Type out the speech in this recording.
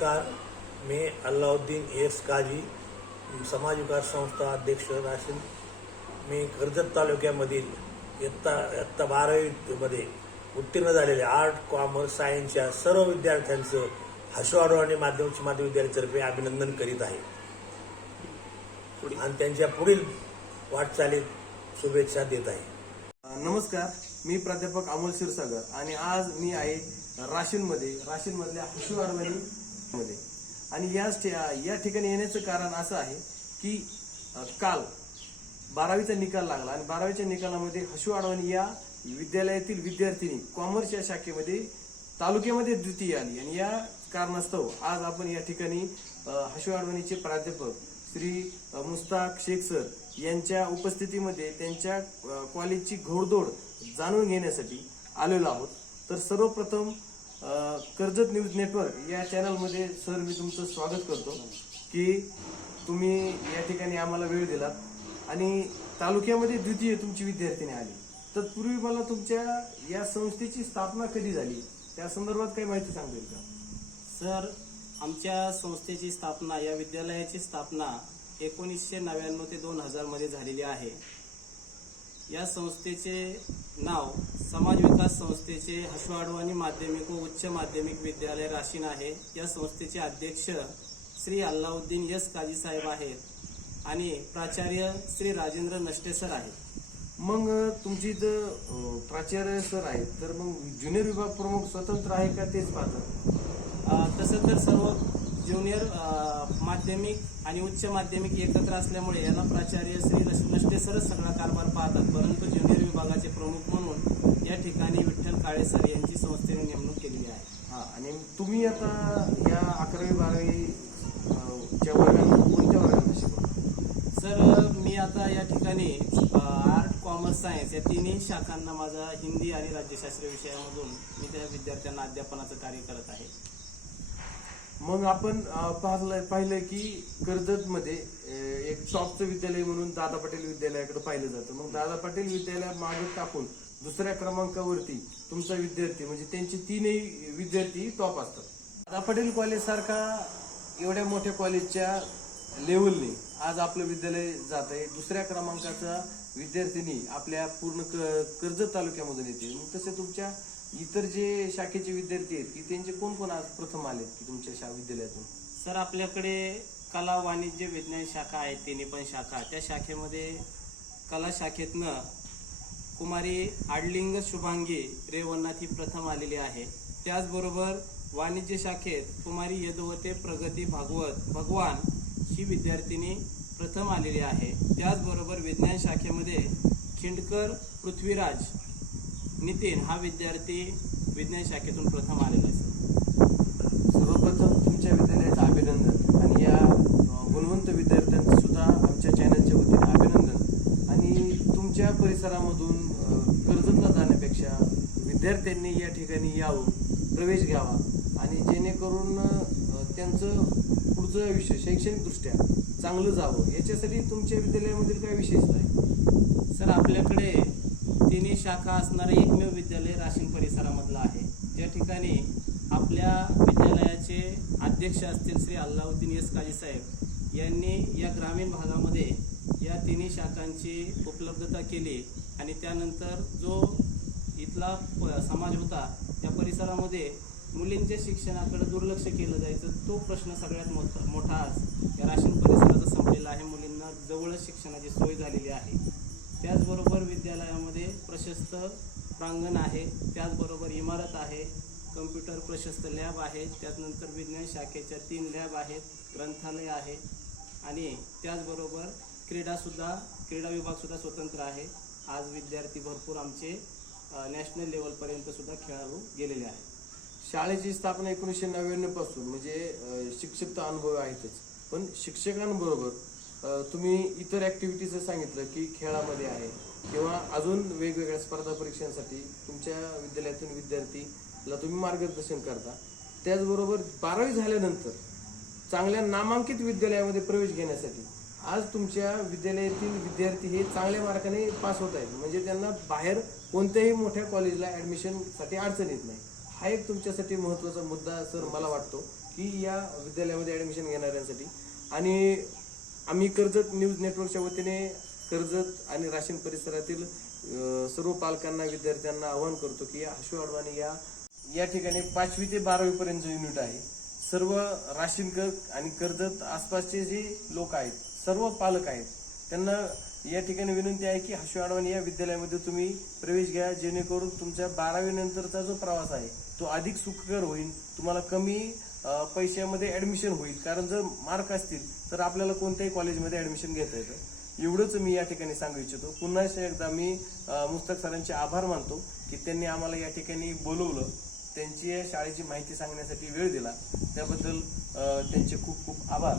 नमस्कार. मी अल्लाउद्दीन एस काजी समाज विकास संस्था अध्यक्ष राशीन मी कर्जत तालुक्यामधील इयत्ता इयत्ता बारावीमध्ये उत्तीर्ण झालेले आर्ट कॉमर्स सायन्सच्या सर्व विद्यार्थ्यांचं हसवाडो आणि माध्यमिक माध्यम विद्यालयातर्फे अभिनंदन करीत आहे. आणि त्यांच्या पुढील वाटचालीत शुभेच्छा देत आहे. नमस्कार. मी प्राध्यापक अमोल क्षीरसागर आणि आज मी आहे राशीनमध्ये राशीनमधल्या हशू मध्ये. आणि याच ठि- या ठिकाणी येण्याचं कारण असं आहे की काल बारावीचा निकाल लागला आणि बारावीच्या निकालामध्ये हशू आडवाणी या विद्यालयातील विद्यार्थिनी कॉमर्स या शाखेमध्ये तालुक्यामध्ये द्वितीय आली. आणि या कारणास्तव आज आपण या ठिकाणी हशू आडवाणीचे प्राध्यापक श्री मुस्ताक शेख सर यांच्या उपस्थितीमध्ये त्यांच्या कॉलेजची घोडदोड जाणून घेण्यासाठी आलेलो आहोत. तर सर्वप्रथम कर्जत न्यूज नेटवर्क या चॅनलमध्ये सर मी तुमचं स्वागत करतो की तुम्ही या ठिकाणी आम्हाला वेळ दिला आणि तालुक्यामध्ये द्वितीय तुमची विद्यार्थिनी आली. तत्पूर्वी मला तुमच्या या संस्थेची स्थापना कधी झाली? त्या संदर्भात काही माहिती सांगता येईल का? सर आमच्या संस्थेची स्थापना या विद्यालयाची स्थापना एकोणीसशे नव्याण्णव ते दोन हजारमध्ये झालेली आहे. या संस्थेचे नाव समाज विकास संस्थेचे हसवाडवानी माध्यमिक व उच्च माध्यमिक विद्यालय राशीन आहे. या संस्थेचे अध्यक्ष श्री अल्लाउद्दीन यस काजी साहेब आहेत आणि प्राचार्य श्री राजेंद्र नष्टे सर आहेत. मग तुमची इथं प्राचार्य सर आहेत तर मग ज्युनियर विभाग प्रमुख स्वतंत्र आहे का तेच पाहतात तसं तर सर्व ज्युनियर माध्यमिक आणि उच्च माध्यमिक एकत्र असल्यामुळे यांना प्राचार्य श्री रस- नष्टे सरच सगळा कारभार पाहतात. परंतु ज्युनियर विभागाचे प्रमुख म्हणून या ठिकाणी विठ्ठल काळे सर यांची संस्थेने नेमणूक केलेली आहे. हा आणि तुम्ही आता या अकरावी बारावी च्या वर्गांना कोणत्या वर्गांना शिकवता सर मी आता या ठिकाणी आर्ट कॉमर्स सायन्स या तिन्ही शाखांना माझा हिंदी आणि राज्यशास्त्र विषयामधून मी त्या विद्यार्थ्यांना अध्यापनाचं कार्य करत आहे. मग आपण अ, पाहिलं पाहिलं की कर्जतमध्ये एक टॉपचं विद्यालय म्हणून दादा पाटील विद्यालयाकडे पाहिलं जातं. मग दादा पाटील विद्यालय मागे टाकून दुसऱ्या क्रमांकावरती तुमचा विद्यार्थी म्हणजे त्यांचे तीनही विद्यार्थी टॉप असतात. दादा पाटील कॉलेज सारखा एवढ्या मोठ्या कॉलेजच्या लेवलने आज आपलं विद्यालय जात आहे दुसऱ्या क्रमांकाचा विद्यार्थिनी आपल्या पूर्ण क- कर्जत तालुक्यामधून येते. मग तसे तुमच्या इतर जे शाखेचे विद्यार्थी आहेत की त्यांचे कोण कोण आज प्रथम आलेत की तुमच्या शा विद्यालयातून? सर आपल्याकडे कला वाणिज्य विज्ञान शाखा आहे तिन्ही पण शाखा त्या शाखेमध्ये कला शाखेतनं कुमारी आडलिंग शुभांगी रेवन्नाथ ही प्रथम आलेली आहे. त्याचबरोबर वाणिज्य शाखेत कुमारी यदवते प्रगती भागवत भगवान ही विद्यार्थिनी प्रथम आलेली आहे. त्याचबरोबर विज्ञान शाखेमध्ये खिंडकर पृथ्वीराज नितीन हा विद्यार्थी विज्ञान शाखेतून प्रथम आलेला सर. सर्वप्रथम तुमच्या विद्यालयाचं अभिनंदन आणि या गुणवंत विद्यार्थ्यांचं सुद्धा आमच्या चॅनलच्या वतीने अभिनंदन. आणि तुमच्या परिसरामधून कर्जतला जाण्यापेक्षा विद्यार्थ्यांनी या ठिकाणी यावं प्रवेश घ्यावा आणि जेणेकरून त्यांचं पुढचं आयुष्य शैक्षणिकदृष्ट्या चांगलं जावं. याच्यासाठी तुमच्या विद्यालयामधील काय विशेषता आहे? सर आपल्याकडे तिन्ही शाखा असणारे एकमेव विद्यालय राशीन परिसरामधलं आहे. या ठिकाणी आपल्या विद्यालयाचे अध्यक्ष असतील श्री अल्लाउद्दीन यस काजी साहेब यांनी या ग्रामीण भागामध्ये या तिन्ही शाखांची उपलब्धता केली आणि त्यानंतर जो इथला प- समाज होता त्या परिसरामध्ये मुलींच्या शिक्षणाकडे दुर्लक्ष केलं जायचं तो प्रश्न सगळ्यात मोठा मोठा आज या राशीन परिसराचा संपलेला आहे. मुलींना जवळच शिक्षणाची सोय झालेली आहे. त्याचबरोबर विद्यालयामध्ये प्रशस्त प्रांगण आहे त्याचबरोबर इमारत आहे कम्प्युटर प्रशस्त लॅब आहे त्यानंतर विज्ञान शाखेच्या तीन लॅब आहेत ग्रंथालय आहे आणि त्याचबरोबर क्रीडासुद्धा क्रीडा विभागसुद्धा स्वतंत्र आहे. आज विद्यार्थी भरपूर आमचे नॅशनल लेवलपर्यंतसुद्धा खेळाडू गेलेले आहेत. शाळेची स्थापना एकोणीसशे नव्याण्णवपासून म्हणजे अ, शिक्षक तर अनुभव आहेतच. पण शिक्षकांबरोबर तुम्ही इतर ऍक्टिव्हिटीज सांगितलं की खेळामध्ये आहे किंवा अजून वेगवेगळ्या स्पर्धा परीक्षांसाठी तुमच्या विद्यालयातून विद्यार्थीला तुम्ही मार्गदर्शन करता त्याचबरोबर बारावी झाल्यानंतर चांगल्या नामांकित विद्यालयामध्ये प्रवेश घेण्यासाठी आज तुमच्या विद्यालयातील विद्यार्थी हे चांगल्या मार्काने पास होत आहेत. म्हणजे त्यांना बाहेर कोणत्याही मोठ्या कॉलेजला ॲडमिशनसाठी अडचण येत नाही. हा एक तुमच्यासाठी महत्त्वाचा मुद्दा सर मला वाटतो की या विद्यालयामध्ये ॲडमिशन घेणाऱ्यांसाठी. आणि आम्ही कर्जत न्यूज नेटवर्कच्या वतीने कर्जत आणि राशीन परिसरातील सर्व पालकांना विद्यार्थ्यांना आवाहन करतो की या अडवाणी या या ठिकाणी पाचवी ते बारावी पर्यंत युनिट आहे सर्व राशीनकर आणि कर्जत आसपासचे जे लोक आहेत सर्व पालक आहेत त्यांना या ठिकाणी विनंती आहे की हशू अडवाणी या विद्यालयामध्ये तुम्ही प्रवेश घ्या जेणेकरून तुमच्या बारावी नंतरचा जो प्रवास आहे तो अधिक सुखकर होईल तुम्हाला कमी पैशामध्ये ऍडमिशन होईल. कारण जर मार्क असतील तर आपल्याला कोणत्याही कॉलेजमध्ये ऍडमिशन घेता येतं. एवढंच मी या ठिकाणी सांगू इच्छितो. पुन्हा एकदा मी मुस्तक सरांचे आभार मानतो की त्यांनी आम्हाला या ठिकाणी बोलवलं. त्यांची या शाळेची माहिती सांगण्यासाठी वेळ दिला. त्याबद्दल त्यांचे खूप खूप आभार.